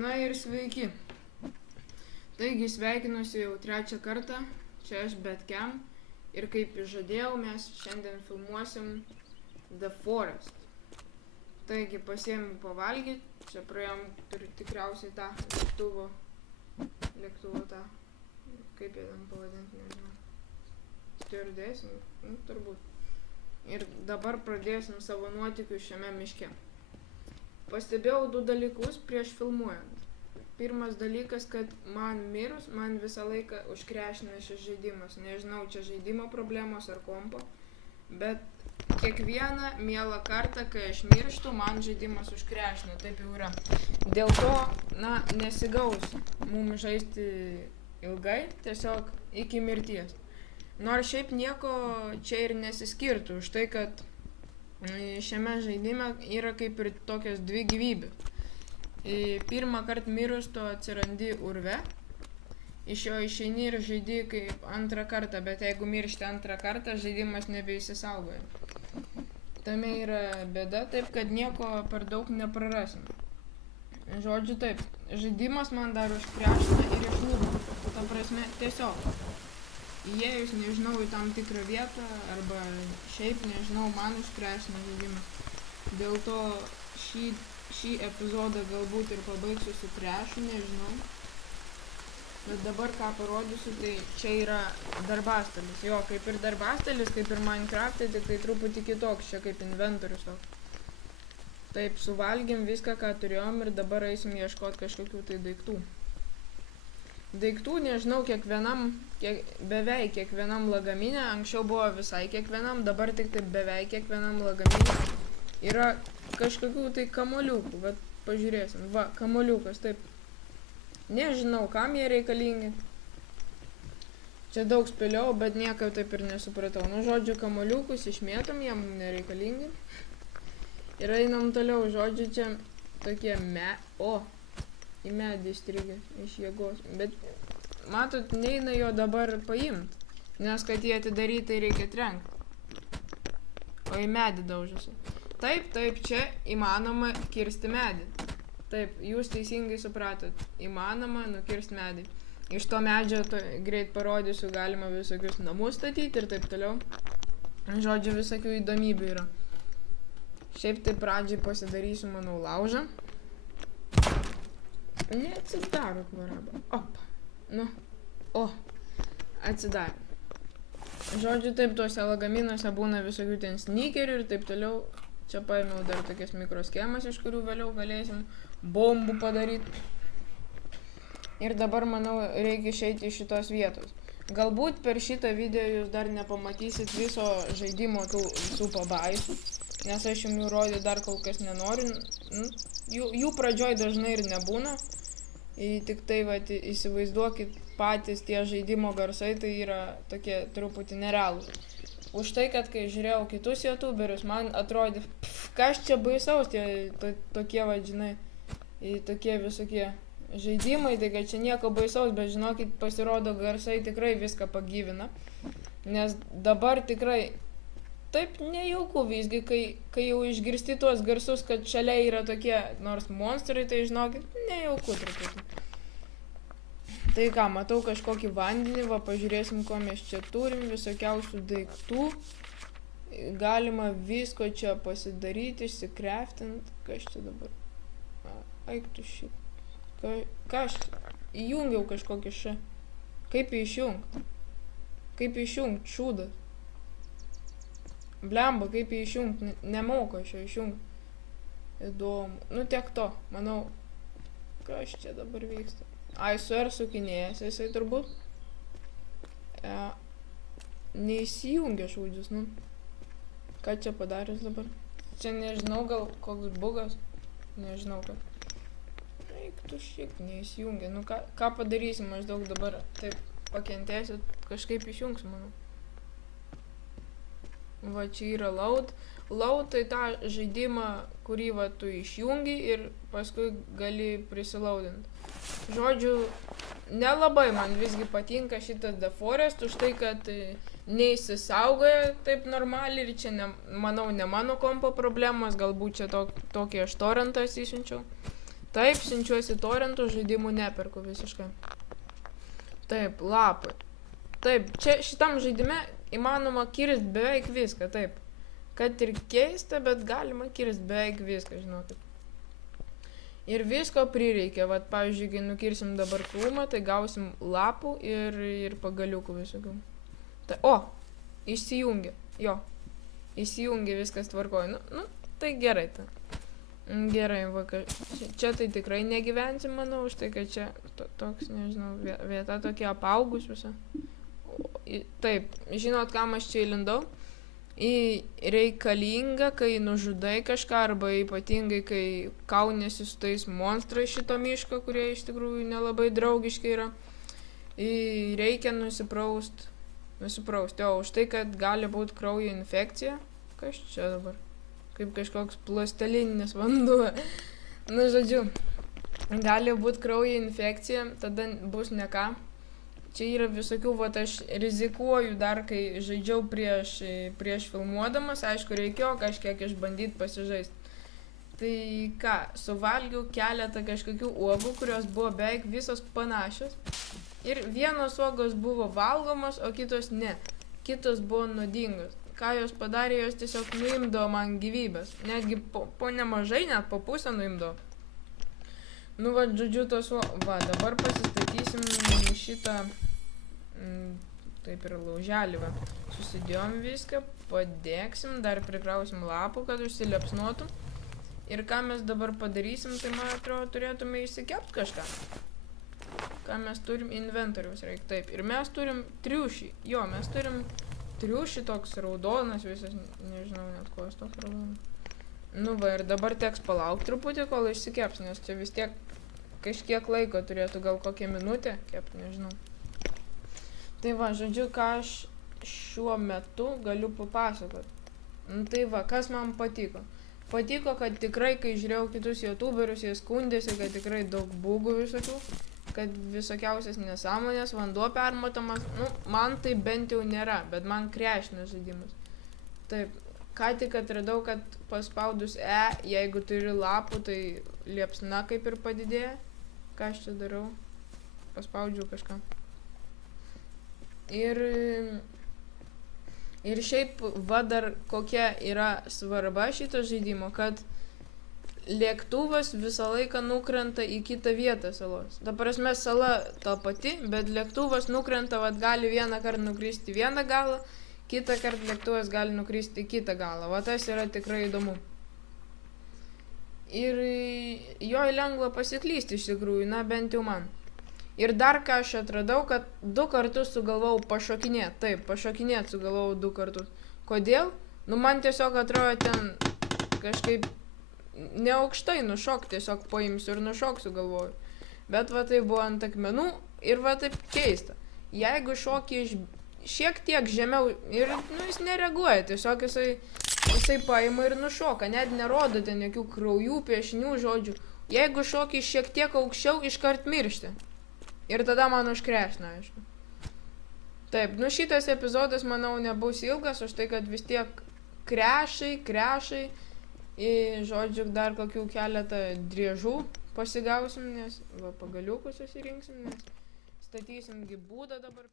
Na ir sveiki. Taigi sveikinuosi jau trečią kartą, čia aš Betcam ir kaip ir žadėjau, mes šiandien filmuosim The Forest. Taigi pasiėmėm pavalgyti, čia praėjom tikriausiai tą lėktuvo tą, kaip jie ten pavadinti, nežinau. Stewardessim, turbūt. Ir dabar pradėsim savo nuotykius šiame miške. Pastebėjau du dalykus prieš filmuojant. Pirmas dalykas, kad man mirus, man visą laiką užkrešina šis žaidimas. Nežinau, čia žaidimo problemos ar kompo, bet kiekvieną mielą kartą, kai aš mirštu, man žaidimas užkrešina, taip jau yra. Dėl to, nesigaus mums žaisti ilgai, tiesiog iki mirties. Nors šiaip nieko čia ir nesiskirtų, už tai, kad šiame žaidime yra kaip ir tokios dvi gyvybės. Pirmą kartą mirus tu atsirandi urve, iš jo išeini ir žaidi kaip antrą kartą, bet jeigu miršti antrą kartą, žaidimas nebeįsisaugoja. Tame yra bėda, taip kad nieko per daug neprarasim. Žodžiu taip, žaidimas man dar užkrešina ir išlūpo. Ta prasme, tiesiog. Įėjus, nežinau, į tam tikrą vietą, arba šiaip, nežinau, man užkrešina žaidimas. Dėl to šį epizodą galbūt ir pabaigsiu su trešu, nežinau. Bet dabar ką parodysiu, tai čia yra darbastalis. Jo, kaip ir darbastalis, kaip ir Minecraft'e, tik tai truputį kitoks, čia kaip inventorius toks. Taip, suvalgėm viską, ką turėjom ir dabar eisim ieškoti kažkokių tai daiktų. Daiktų, nežinau, beveik kiekvienam lagamine, anksčiau buvo visai kiekvienam, dabar tik tai beveik kiekvienam lagamine yra kažkokių tai kamuoliukų, bet pažiūrėsim, va, kamuoliukas, taip, nežinau, kam jie reikalingi, čia daug spėliau, bet nieko taip ir nesupratau, žodžiu, kamuoliukus išmėtom, jie mums nereikalingi ir einam toliau, žodžiu, čia tokie į medį įstrigę iš jėgos, bet matot, neina jo dabar paimt, nes kad jį atidaryti, tai reikia trenkti, o į medį daužosi. Taip, čia įmanoma kirsti medį. Taip, jūs teisingai supratot, įmanoma nukirsti medį. Iš to medžio greit parodysiu, galima visokius namus statyti ir taip toliau. Žodžiu, visokių įdomybių yra. Šiaip tai pradžiai pasidarysiu, manau, laužą. Neatsidaro kvaraba. Atsidarė. Žodžiu, taip, tuose lagaminuose būna visokių ten sneakerių ir taip toliau. Čia paėmiau dar tokias mikroschemas, iš kurių vėliau galėsim bombų padaryti. Ir dabar, manau, reikia išeiti iš šitos vietos. Galbūt per šitą video jūs dar nepamatysit viso žaidimo tų visų pabaisų, nes aš jums jų rodyti dar kol kas nenoriu. Jų pradžioj dažnai ir nebūna. Tik tai, įsivaizduokit, patys tie žaidimo garsai, tai yra tokie truputį nerealūs. Už tai, kad kai žiūrėjau kitus youtuberius, man atrodė, kas čia baisaus, tokie, tokie visokie žaidimai, tai kad čia nieko baisaus, bet žinokit, pasirodo garsai tikrai viską pagyvina. Nes dabar tikrai taip nejauku visgi, kai jau išgirsti tuos garsus, kad šalia yra tokie nors monstrai, tai žinokit, nejauku truputį. Tai ką, matau kažkokį vandenį, pažiūrėsim, ko mes čia turim, visokiausių daiktų. Galima visko čia pasidaryti, išsikraftinti. Kas čia dabar? Aiktų šit. Kas čia? Įjungiau kažkokį š. Kaip išjungt? Kaip išjungt? Šūdas. Blemba, kaip išjungt? Nemoku aš jo išjungt. Įdomu. Tiek to, manau. Kas čia dabar vyksta? Su R sukinėjęs, jisai turbūt neįsijungia šūdžius, Ką čia padaręs dabar? Čia nežinau, gal koks bugas, nežinau ką. Eiktų šiek, neįsijungia, ką padarysim, maždaug dabar taip pakentėsit, kažkaip išjungs, manau. Va, čia yra load. Load tai tą žaidimą, kurį tu išjungi ir paskui gali prisilaudinti. Žodžiu, nelabai man visgi patinka šitas The Forest, už tai, kad neįsisaugoja taip normaliai ir čia, manau, ne mano kompo problemos, galbūt čia tokį aš torrentą išsiunčiau. Taip, siunčiuosi torrentų, žaidimų neperku visiškai. Taip, lapai. Taip, čia šitam žaidime įmanoma kirst beveik viską, taip. Kad ir keista, bet galima kirst beveik viską, žinokit. Ir visko prireikia, vat pavyzdžiui, kai nukirsim dabar krūmą, tai gausim lapų ir pagaliukų visokių. O, išsijungia, jo. Išsijungia, viskas tvarkoja. Nu, tai gerai. Gerai, čia tai tikrai negyvensim, manau, už tai, kad čia toks, nežinau, vieta tokia apaugus visa. Taip, žinot, kam aš čia įlindau? Reikalinga, kai nužudai kažką, arba ypatingai, kai kauniesi su tais monstrais šito miško, kurie iš tikrųjų nelabai draugiški yra. Reikia nusipraust, o už tai, kad gali būti kraujo infekcija. Kas čia dabar? Kaip kažkoks plastelininis vanduo. Nu, žodžiu, gali būti kraujo infekcija, tada bus ne ką. Čia yra visokių, aš rizikuoju dar, kai žaidžiau prieš filmuodamas, aišku, reikėjo kažkiek išbandyti pasižaisti. Tai ką, suvalgiau keletą kažkokių uogų, kurios buvo beveik visos panašios. Ir vienos uogos buvo valgomos, o kitos ne. Kitos buvo nuodingos. Ką jos padarė, jos tiesiog nuimdavo man gyvybės. Netgi po nemažai, net po pusę nuimdavo. Nu, žodžiu, dabar pasistatysim šitą, taip ir lauželį, Susidėjom viską, padėksim, dar prikrausim lapų, kad užsilepsnuotų. Ir ką mes dabar padarysim, tai man atrodo, turėtume išsikept kažką. Ką mes turim, inventorius reikia, taip. Ir mes turim triušį, mes turim triušį toks raudonas visas, nežinau net ko jis toks raudonas. Nu ir dabar teks palaukti truputį, kol išsikeps, nes čia vis tiek kažkiek laiko turėtų, gal kokią minutę kept, nežinau. Tai žodžiu, ką aš šiuo metu galiu papasakoti. Nu tai kas man patiko. Patiko, kad tikrai, kai žiūrėjau kitus youtuberius, jie skundėsi, kad tikrai daug bugų visokių, kad visokiausias nesąmonės, vanduo permatomas. Nu, man tai bent jau nėra, bet man krešina žaidimas. Taip. Ką tik atradau, kad paspaudus jeigu turi lapų, tai liepsna kaip ir padidėja. Ką aš čia darau? Paspaudžiau kažką. Ir šiaip dar kokia yra svarba šito žaidimo, kad lėktuvas visą laiką nukrenta į kitą vietą salos. Ta prasme, sala ta pati, bet lėktuvas nukrenta, gali vieną kartą nukristi vieną galą, kitą kartą lėktuvas gali nukristi į kitą galą. Tas yra tikrai įdomu. Ir jo lengva pasiklysti iš tikrųjų, bent jau man. Ir dar ką aš atradau, kad 2 kartus sugalvojau pašokinėti. Taip, pašokinėti sugalvojau 2 kartus. Kodėl? Man tiesiog atrodo ten kažkaip neaukštai nušokti, tiesiog paimsiu ir nušoksiu galvoju. Bet tai buvo ant akmenų ir taip keista. Jeigu šoki šiek tiek žemiau ir jis nereaguoja, tiesiog jisai paima ir nušoka, net nerodo ten jokių kraujų, piešinių, žodžių. Jeigu šoki šiek tiek aukščiau, iškart miršti. Ir tada man užkrešina, aišku. Taip, šitas epizodas, manau, nebus ilgas, už tai, kad vis tiek krešai, žodžiu, dar kokių keletą driežų pasigausim, nes pagaliukus susirinksim, nes statysimgi būdą dabar.